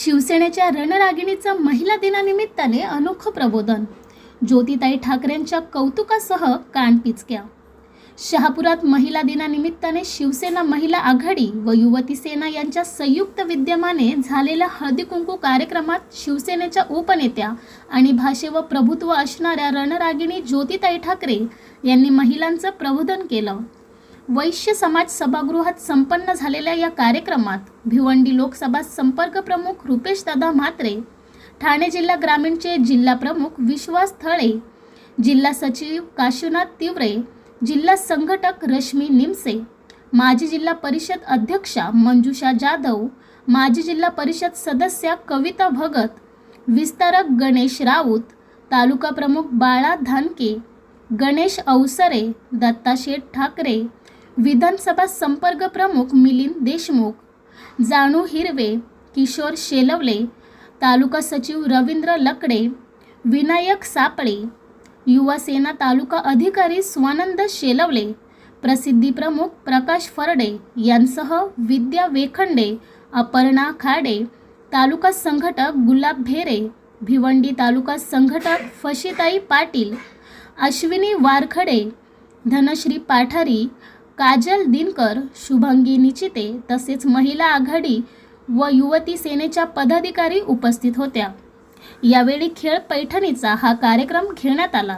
शिवसेनेच्या रणरागिणीचं महिला दिनानिमित्ताने अनोखं प्रबोधन. ज्योतिताई ठाकरेंच्या कौतुकासह कानपिचक्या शहापुरात महिला दिनानिमित्ताने शिवसेना महिला आघाडी व युवती सेना यांच्या संयुक्त विद्यमाने झालेल्या हळदीकुंकू कार्यक्रमात शिवसेनेच्या उपनेत्या आणि भाषे व प्रभुत्व असणाऱ्या रणरागिणी ज्योतिताई ठाकरे यांनी महिलांचं प्रबोधन केलं. वैश्य समाज सभागृहात संपन्न झालेल्या या कार्यक्रमात भिवंडी लोकसभा संपर्क प्रमुख रुपेश दादा म्हात्रे ठाणे जिल्हा ग्रामीणचे जिल्हा प्रमुख विश्वास थळे जिल्हा सचिव काशीनाथ तिवरे जिल्हा संघटक रश्मी निमसे माजी जिल्हा परिषद अध्यक्षा मंजुषा जाधव माजी जिल्हा परिषद सदस्या कविता भगत विस्तारक गणेश राऊत तालुका प्रमुख बाळा धानके गणेश अवसरे दत्ता शेठ ठाकरे विधानसभा संपर्क प्रमुख मिलिंद देशमुख जाणू हिरवे किशोर शेलवले तालुका सचिव रवींद्र लकडे विनायक सापळे युवासेना तालुका अधिकारी स्वानंद शेलवले प्रसिद्धी प्रमुख प्रकाश फरडे यांसह विद्या वेखंडे अपर्णा खाडे तालुका संघटक गुलाब भेरे भिवंडी तालुका संघटक फशीताई पाटील अश्विनी वारखडे धनश्री पाठारी काजल दिनकर शुभंगी निचिते तसेच महिला आघाडी व युवती सेनेच्या पदाधिकारी उपस्थित होत्या. यावेळी खेळ पैठणीचा हा कार्यक्रम घेण्यात आला.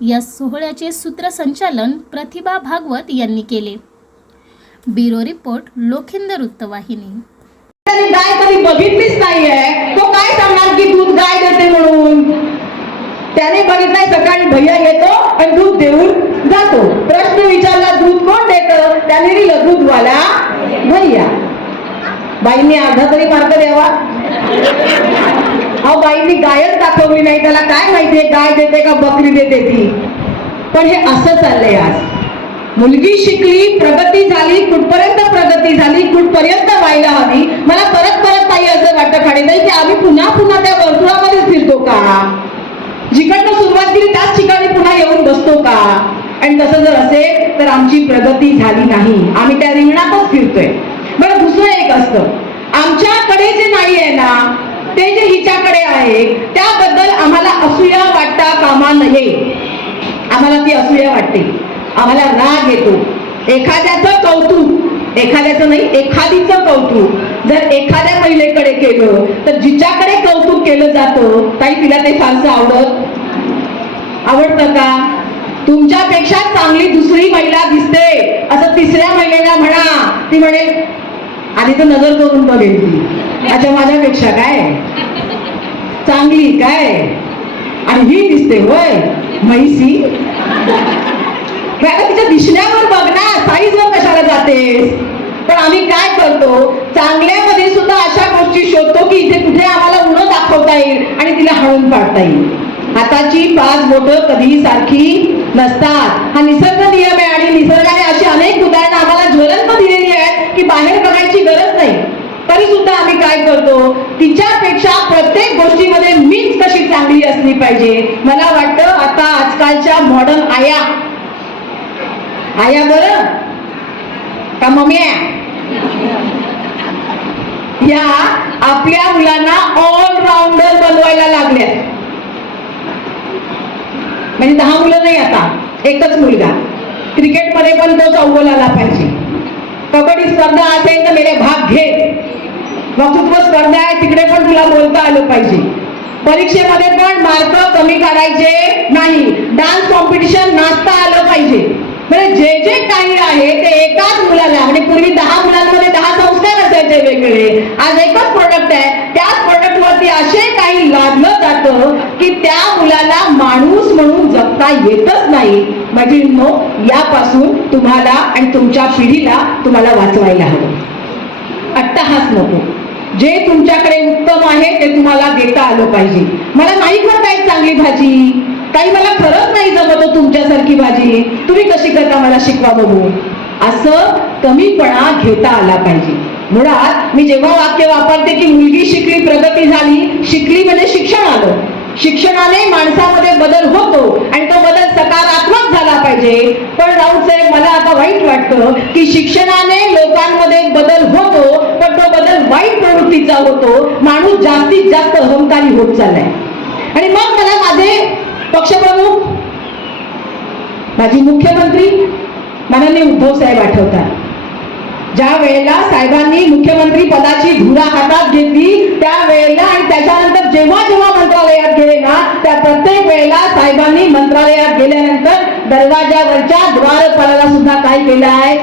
या सोहळ्याचे सूत्रसंचालन प्रतिभा भागवत यांनी केले. ब्युरो रिपोर्ट लोखिंद वृत्तवाहिनी. गाय कधी बघितलीच नाहीये. तो काय सांगणार की दूध गाय देते म्हणून? त्याने बघितलंय सकाळी भैया येतो आणि दूध देऊन जातो. प्रश्न विचारला दूध कोण देत? त्याने दिलं दूधवाला भैया. बाईंनी अर्धा तरी मार्ग द्यावा. अहो बाईंनी गायच दाखवली नाही त्याला काय माहितीये गाय देते का बकरी देते ती? पण हे असं चाललंय आज. मुलगी शिकली प्रगती झाली कुठपर्यंत प्रगती झाली कुठपर्यंत व्हायला हवी? मला परत परत ताई असं वाटतं खाडे की आम्ही पुन्हा पुन्हा त्या वर्तुळामध्ये फिरतो का? जिकडनं सुरुवात केली त्याच ठिकाणी पुन्हा येऊन बसतो का? आणि तसं जर असेल तर आमची प्रगती झाली नाही. आम्ही त्या रिंगणातच फिरतोय. बरं दुसरं एक असतं. आमच्याकडे जे नाही आहे ना ते जे हिच्याकडे आहे त्याबद्दल आम्हाला असूया वाटता कामा नये. आम्हाला ती असूया वाटते. आम्हाला राग येतो. एखाद्याचं कौतुक एखाद्याचं नाही एखादीचं कौतुक. जर एखाद्या महिलेकडे केलं तर जिच्याकडे कौतुक केलं जातं काही तिला ते फारसं आवडत? आवडतं का? तुमच्यापेक्षा चांगली दुसरी महिला दिसते. असं तिसऱ्या महिलेला म्हणा. ती म्हणेल आधी तर नजर करून बघेल ती. अच्छा माझ्यापेक्षा काय? चांगली काय? आणि ही दिसते होय म्हैसी. मॅडम तिच्या दिसण्यावर बघ ना साईजवर कशाला जातेस? पण आम्ही काय करतो? चांगल्यामध्ये सुद्धा अशा गोष्टी शोधतो की इथे कुठे आम्हाला उणं दाखवता येईल आणि तिला हळून पाडता येईल. हाताची पाच बोटं कधीही सारखी नसतात. हा निसर्ग नियम आहे आणि निसर्गाने अशी अनेक उदाहरणं आम्हाला ज्वलंत दिलेली आहेत की बाहेर बघायची गरज नाही. तरी सुद्धा आम्ही काय करतो? तिच्यापेक्षा प्रत्येक गोष्टीमध्ये मीच कशी चांगली असली पाहिजे? मला वाटतं आता आजकालच्या मॉडर्न आया आया बर का मम्या या आपल्या मुलांना ऑलराऊंडर बनवायला लागल्या म्हणजे दहा मुलं नाही आता एकच मुलगा क्रिकेटमध्ये पण तो चौगोल आला पाहिजे कबड्डी स्पर्धा असेल तर मेरे भाग घे वक्तृत्व स्पर्धा आहे तिकडे पण तुला बोलता आलं पाहिजे परीक्षेमध्ये पण मार्क कमी काढायचे नाही डान्स कॉम्पिटिशन नाचता आलं पाहिजे म्हणजे जे जे काही आहे ते एकाच मुलाला म्हणजे पूर्वी दहा मुलांमध्ये दहा संस्कार असायचे वेगळे आज एकच प्रोडक्ट आहे. त्याच प्रोडक्ट वरती असे काही लादलं जातं की त्या मुलाला माणूस म्हणून जगता येतच नाही. म्हणजे नो यापासून तुम्हाला आणि तुमच्या पिढीला तुम्हाला वाचवायला हवं. अट्टहास नको. जे तुमच्याकडे उत्तम आहे ते तुम्हाला देता आलं पाहिजे. मला नाही करता येत चांगली भाजी. काही मला फरक नाही जमत हो तुमच्यासारखी भाजी तुम्ही कशी करता मला शिकवा बघू असं कमीपणा घेता आला पाहिजे. मुळात मी जेव्हा वाक्य वापरते की मुलगी शिकली प्रगती झाली शिकली म्हणजे शिक्षण आलं. शिक्षणाने माणसामध्ये बदल होतो आणि तो बदल सकारात्मक झाला पाहिजे. पण राऊत साहेब मला आता वाईट वाटतं की शिक्षणाने लोकांमध्ये बदल होतो पण तो बदल वाईट प्रवृत्तीचा होतो. माणूस जास्तीत जास्त अहंकारी होत चाललाय. पक्षप्रमुख माझी मुख्यमंत्री माननीय उद्धव साहेब आठवतात. ज्या वेळेला साहेबांनी मुख्यमंत्री पदाची धुरा हातात घेतली त्यावेळेला आणि त्याच्यानंतर जेव्हा जेव्हा मंत्रालयात गेले ना त्या प्रत्येक वेळेला साहेबांनी मंत्रालयात गेल्यानंतर दरवाजावरच्या द्वारपालाला सुद्धा काय केलं आहे?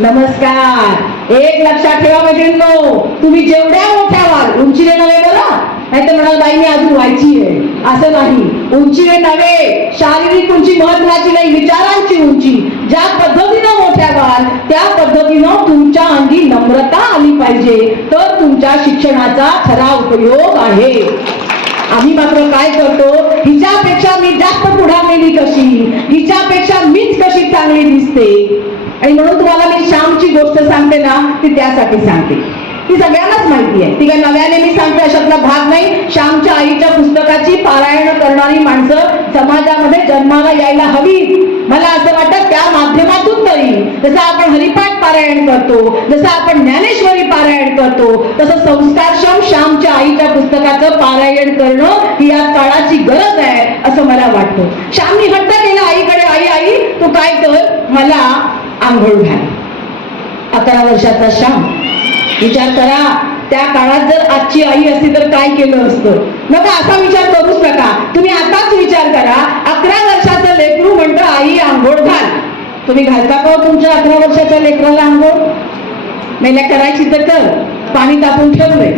नमस्कार. एक लक्षात ठेवा मैत्रिणींनो तुम्ही जेवढ्या मोठ्या व्हाल उंचीने नव्हे बरं नाही तर म्हणाल बाई मी अजून व्हायची आहे असं नाही. उंचीने नव्हे शारीरिक उंची महत्वाची नाही विचारांची उंची. ज्या पद्धतीनं मोठ्या व्हाल त्या पद्धतीनं तुमच्या अंगी नम्रता आली पाहिजे. तर तुमच्या शिक्षणाचा खरा उपयोग आहे. आम्ही मात्र काय करतो? हिच्यापेक्षा मी जास्त पुढारलेली कशी? हिच्यापेक्षा मीच कशी चांगली दिसते? आणि म्हणून तुम्हाला मी श्यामची गोष्ट सांगते ना ती त्यासाठी सांगते. ती सगळ्यांनाच माहिती आहे. ती काय नव्याने मी सांगते अशातला भाग नाही. श्यामच्या आईच्या पुस्तकाची पारायण करणारी माणसं समाजामध्ये जन्माला यायला हवी. मला असं वाटतं त्या माध्यमातून तरी जसं आपण हरिपाठ पारायण करतो जसं आपण ज्ञानेश्वरी पारायण करतो तसं संस्कारक्षम श्यामच्या आईच्या पुस्तकाचं पारायण करणं ही या काळाची गरज आहे असं मला वाटतं. श्यामनी हट्ट केला आईकडे आई आई तू काय कर? मला आंघोळ घाल. अकरा वर्षाचा श्याम विचार करा त्या काळात जर आजची आई असती तर काय केलं असतं? नका असा विचार करूच नका. तुम्ही आताच विचार करा अकरा वर्षाचं लेकरू म्हणतं आई आंघोळ घाल. तुम्ही घालता का हो तुमच्या अकरा वर्षाच्या लेकराला आंघोळ? मेल्या करायची तर कर. पाणी तापून ठेवलंय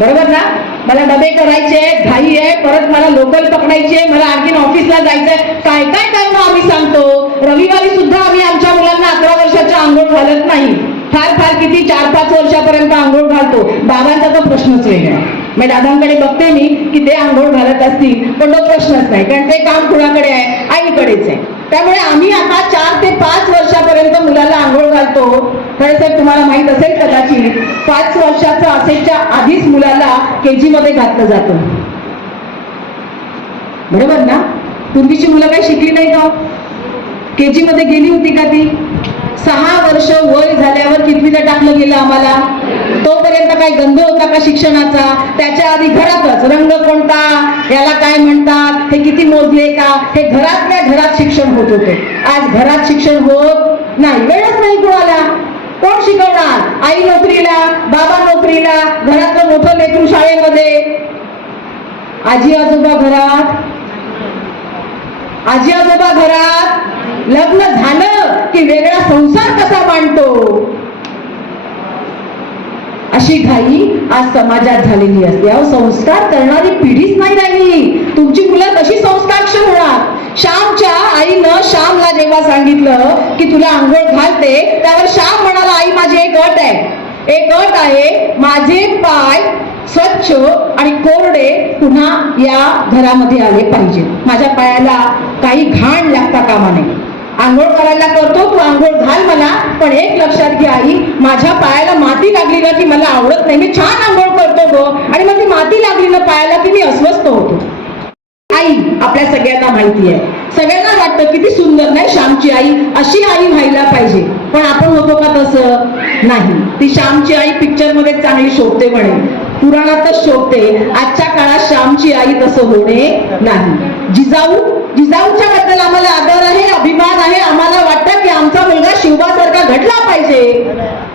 बरोबर ना? मला डबे करायचे आहेत, घाई आहे परत मला लोकल पकडायची आहे मला आणखीन ऑफिसला जायचंय. काय काय टाइम आम्ही सांगतो? रविवारी सुद्धा आम्ही आमच्या मुलांना अकरा वर्षाच्या आंघोळ घालत नाही. फार फार किती? चार पाच वर्षापर्यंत आंघोळ घालतो. बाबांचा तर प्रश्नच वेगळा. आहे मी दादांकडे बघते मी की ते आंघोळ घालत असतील पण तो प्रश्नच नाही. कारण ते काम कुणाकडे आहे? आईकडेच आहे. त्यामुळे आम्ही आता चार ते पाच वर्षापर्यंत मुलाला आंघोळ घालतो. खरं साहेब तुम्हाला माहीत असेल कदाचित पाच वर्षाचं असेलच्या आधीच मुलाला केजी मध्ये घातलं जातं. बरोबर ना? पूर्वीची मुलं काही शिकली नाही का हो? केजी मध्ये गेली होती का ती? सहा वर्ष वय झाल्यावर टाकलं गेलं आम्हाला. तोपर्यंत काय गंध होता का शिक्षणाचा? त्याच्या आधी घरातच रंग कोणता? याला काय म्हणतात? हे किती मोजले का? हे घरातल्या घरात शिक्षण होत होते. आज घरात शिक्षण होत नाही. वेळच नाही कोणाला. कोण शिकवणार? आई नोकरीला बाबा नोकरीला घरातलं मोठं लेकरू शाळेमध्ये. आजी आजोबा घरात? आजी आजोबा घरात? लग्न झालं की वेगळा संसार कसा मांडतो? अशी घाई आज समाजात झालेली असते. अहो संस्कार करणारी पिढीच नाही राहिली तुमची मुलं कशी संस्कारक्षम होणार? श्यामच्या आईनं श्यामला जेव्हा सांगितलं की तुला आंघोळ घालते त्यावर श्याम म्हणाला आई माझी एक अट आहे. एक अट आहे माझे पाय स्वच्छ आणि कोरडे पुन्हा या घरामध्ये आले पाहिजे माझ्या पायाला काही घाण लागता कामा नये. आंघोळ करायला करतो तू आंघोळ घाल मला पण एक लक्षात घ्या आई माझ्या पायाला माती लागली ना की मला आवडत नाही. मी छान आंघोळ करतो गो. आणि मग ती माती लागली ना पायाला की मी अस्वस्थ होतो. आई आपल्या सगळ्यांना माहिती आहे. सगळ्यांना वाटतं किती सुंदर नाही श्यामची आई. अशी आई व्हायला पाहिजे. पण आपण होतो का तसं? नाही. ती श्यामची आई पिक्चरमध्ये चांगली शोभते म्हणे. पुराणातच शोभते. आजच्या काळात श्यामची आई तसं होणे नाही. जिजाऊ जिजाऊंच्या बद्दल आम्हाला आदर आहे अभिमान आहे. आम्हाला वाटतं की आमचा मुलगा शिवबासारखा घडला पाहिजे.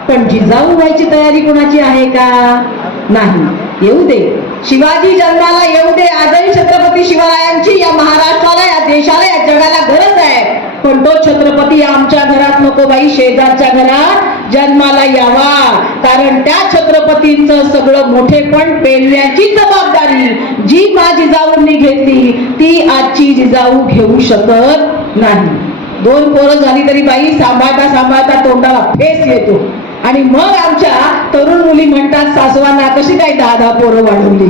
पण जिजाऊ व्हायची तयारी कोणाची आहे का? नाही. येऊ दे. शिवाजी जन्माला येऊ दे. आजही छत्रपती शिवरायांची या महाराष्ट्राला या देशाला या जगाला गरज आहे. म्हणतो तो छत्रपती आमच्या घरात नको बाई शेजारच्या घरात जन्माला यावा. कारण त्या छत्रपतींचं सगळं मोठेपण पेलण्याची जबाबदारी जी मा जिजाऊंनी घेतली ती आजची जिजाऊ घेऊ शकत नाही. दोन पोरं झाली तरी बाई सांभाळता सांभाळता तोंडाला फेस येतो. आणि मग आमच्या तरुण मुली म्हणतात सासवांना कशी काय दहा दहा पोरं वाढवली?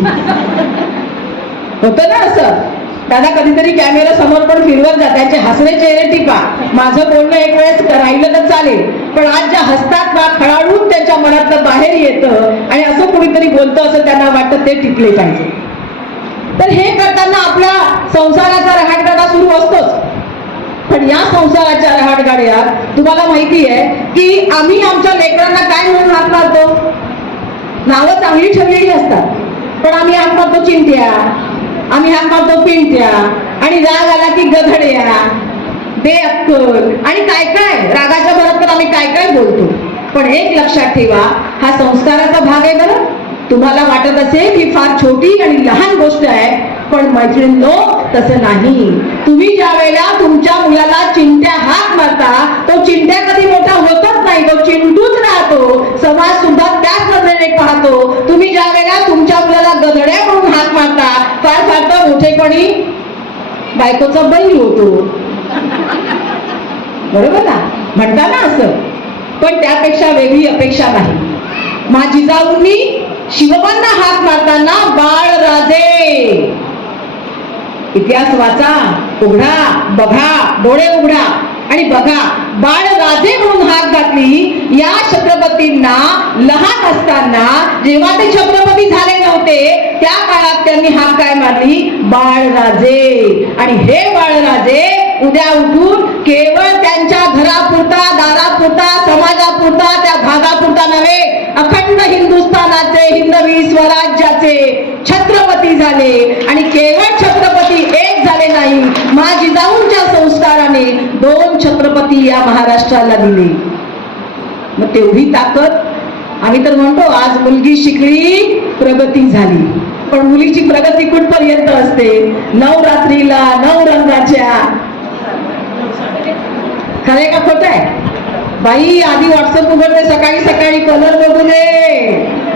होतं ना असं? दादा कधीतरी कॅमेरा समोर पण फिरवत जा. त्यांचे हसरे चेहरे टिपा. माझं बोलणं एक वेळेस राहिलं तर चालेल. पण आज ज्या हसतात ना खळाळून त्यांच्या मनातलं बाहेर येतं आणि असं कुणीतरी बोलतं असं त्यांना वाटतं ते टिपले पाहिजे. तर हे करताना आपल्या संसाराचा रहाटगाडा सुरू असतोच. पण या संसाराच्या रहाटगाड्यात तुम्हाला माहिती आहे की आम्ही आमच्या लेकरांना काय म्हणून हात मारतो? नावं चांगली ठेवलेली असतात. पण आम्ही हात मारतो चिंत्या. आम्ही हाक मारतो पिंट्या. आणि राग आला की गधड्या. दे अक्कल. आणि काय काय? रागाच्या भरात तर आम्ही काय काय बोलतो? पण एक लक्षात ठेवा हा संस्काराचा भाग आहे बरं. तुम्हाला वाटत असेल ही फार छोटी आणि लहान गोष्ट आहे पण मैत्रिणींनो तसं नाही. तुम्ही ज्या वेळेला तुमच्या मुलाला चिंट्या हात मारता तो चिंट्या कधी मोठा होतच नाही तो चिंटूच राहतो समाज सुद्धा त्याच नजरेने पाहतो. तुम्ही ज्या वेळेला तुमच्या मुलाला गदड्या म्हणून हात मारता फार फार तर मोठेपणी बायकोचा बैल होतो. बरोबर ना? म्हणता ना असं. पण त्यापेक्षा वेगळी अपेक्षा नाही. माझी जाऊनी शिवबांना हात मारताना बाळ राजे इतिहास वाचा उघडा बघा डोळे उघडा. आणि बघा बाळ राजे म्हणून हाक घातली या छत्रपतींना लहान असताना जेव्हा ते छत्रपती झाले नव्हते त्या काळात त्यांनी हात काय मारली? बाळ राजे आणि हे बाळ राजे उद्या उठून केवळ त्यांच्या घरापुरता दारापुरता समाजापुरता त्या भागापुरता नव्हे अखंड हिंदुस्थानाचे हिंदवी स्वराज्याचे छत्रपती झाले. आणि केवळ छत्रपती एक झाले नाही माझी जाऊनच्या संस्काराने दोन छत्रपती या महाराष्ट्राला दिले. मग तेवढी ताकद आम्ही तर म्हणतो आज मुलगी शिकली प्रगती झाली. पण मुलीची प्रगती कुठपर्यंत असते? नवरात्रीला नऊ रंगाच्या खरे का खोट आहे? बाई आधी व्हॉट्सअप उघडते सकाळी सकाळी कलर बघू दे.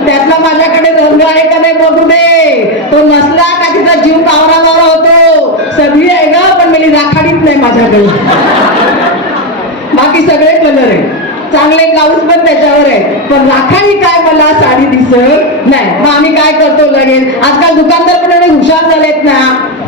त्यातला माझ्याकडे रंग आहे का नाही बघू दे. तो नसला का तिचा जीव कावरा वारा होतो? सगळी आहे ना पण मी राखाडीच नाही माझ्याकडे. बाकी सगळे कलर आहे चांगले ब्लाऊज पण त्याच्यावर आहे पण राखाडी काय मला साडी दिसत नाही. मग आम्ही काय करतो लगेच? आजकाल दुकानदार पण हुशार झालेत ना.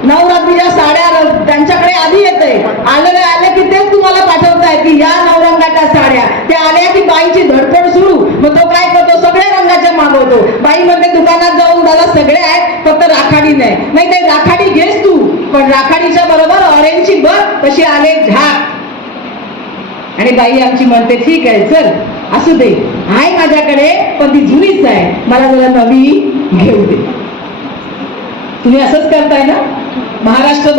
नवरात्रीच्या साड्या त्यांच्याकडे आधी येते आलेले आले की तेच तुम्हाला पाठवताय की या नवरंगाच्या साड्या. त्या आल्या की बाईची धडपड सुरू. मग तो काय करतो? सगळ्या रंगाच्या मागवतो. बाई म्हणते दुकानात जाऊन दादा सगळे आहेत फक्त राखाडी नाही. नाही ते राखाडी घेस तू. पण राखाडीच्या बरोबर ऑरेंजची बघ कशी आले झाक. आणि बाई आमची म्हणते ठीक आहे चल. असू दे. आहे माझ्याकडे पण ती जुनीच आहे. मला जरा नवी घेऊ दे. तुम्ही असंच करताय ना? महाराष्ट्र